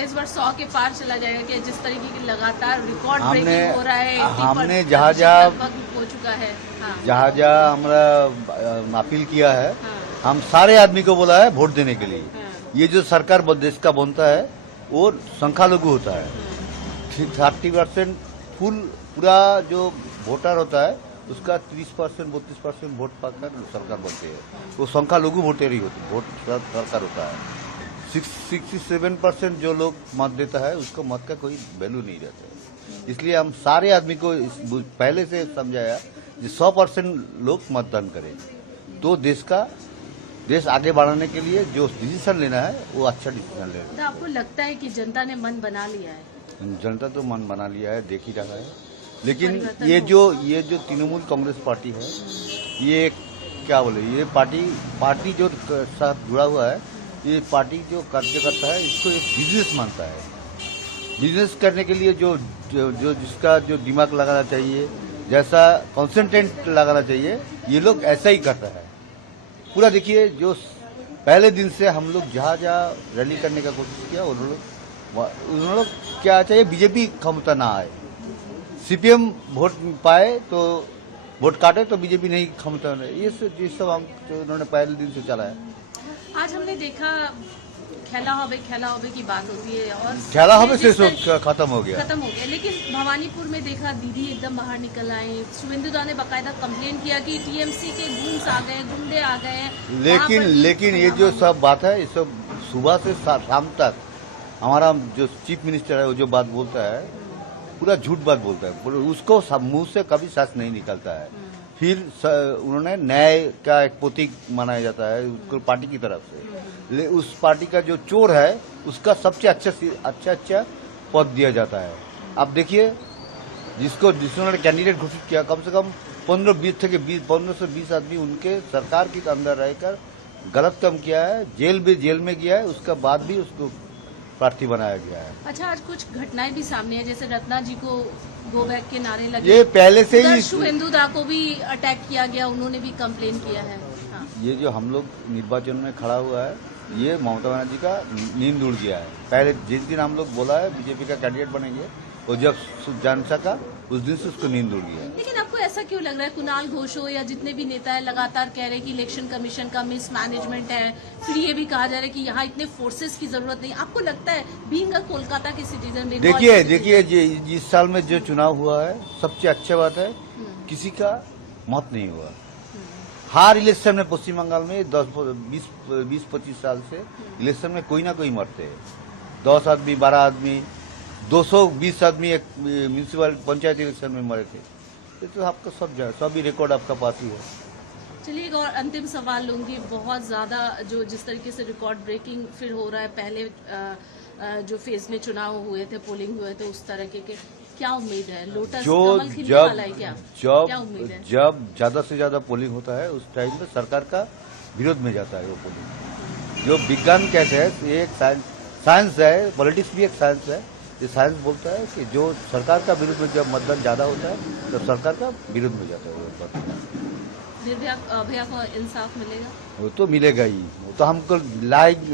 है इस बार 100 के पार चला जाएगा कि जिस तरीके की लगातार रिकॉर्ड ब्रेकिंग हो रहा है? हमने जहाँ हो चुका है। हाँ। जहाँ हमरा अपील किया है, हाँ। हम सारे आदमी को बोला है वोट देने के लिए। हाँ। ये जो सरकार देश का बनता है वो संख्यालघु होता है। 30% पूरा जो वोटर होता है उसका 30% 32% वोट पाकर सरकार बनती है, वो संख्यालघु वोटर ही होती है, वोट सरकार होता है। 67% जो लोग मत देता है उसको मत का कोई वैल्यू नहीं रहता है। इसलिए हम सारे आदमी को पहले से समझाया कि 100% लोग मतदान करें तो देश आगे बढ़ाने के लिए जो डिसीजन लेना है वो अच्छा डिसीजन लेना। तो आपको लगता है कि जनता ने मन बना लिया है? जनता तो मन बना लिया है, देख ही रहा है। लेकिन ये जो तृणमूल कांग्रेस पार्टी है, ये क्या बोले, ये पार्टी जो साथ जुड़ा हुआ है, ये पार्टी जो कार्य करता है इसको एक बिजनेस मानता है। बिजनेस करने के लिए जो जिसका जो दिमाग लगाना चाहिए, जैसा कॉन्सेंट्रेट लगाना चाहिए, ये लोग ऐसा ही करता है। पूरा देखिए, जो पहले दिन से हम लोग जहाँ रैली करने का कोशिश किया, उन्होंने लोग क्या चाहिए, बीजेपी क्षमता ना आए, सीपीएम वोट पाए तो वोट काटे तो बीजेपी नहीं क्षमता नहीं, ये सब हम उन्होंने पहले दिन से चला है। आज हमने देखा खेला होबे की बात होती है और खेला होबे से खत्म हो गया। लेकिन भवानीपुर में देखा दीदी एकदम बाहर निकल आए। शुभेंदु दा ने बाकायदा कंप्लेन किया कि टीएमसी के गुंडे आ गए। लेकिन ये जो सब बात है, ये सब सुबह से शाम तक हमारा जो चीफ मिनिस्टर है वो जो बात बोलता है पूरा झूठ बात बोलता है, उसको मुंह से कभी सच नहीं निकलता है। फिर उन्होंने न्याय का एक प्रतीक मनाया जाता है उसको पार्टी की तरफ से, उस पार्टी का जो चोर है उसका सबसे अच्छा पद दिया जाता है। अब देखिए, जिन्होंने कैंडिडेट घोषित किया, कम से कम 15 से 20 आदमी उनके सरकार के अंदर रहकर गलत काम किया है, जेल में गया है, उसके बाद भी उसको प्रार्थी बनाया गया है। अच्छा, आज कुछ घटनाएं भी सामने है, जैसे रत्ना जी को गो बैक के नारे लगे, ये पहले से ही शुभेंदु दा को भी अटैक किया गया, उन्होंने भी कंप्लेन किया है। हाँ। ये जो हम लोग निर्वाचन में खड़ा हुआ है, ये ममता बनर्जी का नींद उड़ गया है। पहले जिस दिन हम लोग बोला है बीजेपी का कैंडिडेट बनेंगे, वो जब जान सका उस दिन से उसको नींद उड़ गया है। लेकिन आपको ऐसा क्यों लग रहा है, कुणाल घोष हो या जितने भी नेता है लगातार कह रहे हैं कि इलेक्शन कमीशन का मिसमैनेजमेंट है, फिर ये भी कहा जा रहा है कि यहाँ इतने फोर्सेस की जरूरत नहीं। आपको लगता है बीइंग अ कोलकाता के सिटीजन? देखिए इस साल में जो चुनाव हुआ है, सबसे अच्छी बात है किसी का मौत नहीं हुआ। हर इलेक्शन में पश्चिम बंगाल में 20-25 साल से इलेक्शन में कोई ना कोई मरते हैं। 10 आदमी 12 आदमी 220 आदमी एक म्यूनिसिपल पंचायत इलेक्शन में मरे थे। ये तो आपका सभी रिकॉर्ड आपका पास ही है। चलिए, एक और अंतिम सवाल लूंगी। बहुत ज्यादा जिस तरीके से रिकॉर्ड ब्रेकिंग फिर हो रहा है, पहले जो फेज में चुनाव हुए थे, पोलिंग हुए थे, उस तरह के क्या उम्मीद है? लोटस कमल खिलने वाला है क्या? क्या उम्मीद है? जब ज्यादा से ज्यादा पोलिंग होता है उस टाइम में सरकार का विरोध में जाता है वो पोलिंग। जो विज्ञान कहते हैं, ये एक साइंस है, पॉलिटिक्स भी एक साइंस है। ये साइंस बोलता है कि जो सरकार का विरोध में जब मतदान ज्यादा होता है तो सरकार का विरोध में जाता है। भैया को इंसाफ मिलेगा? वो तो मिलेगा ही, वो तो हमको लाइक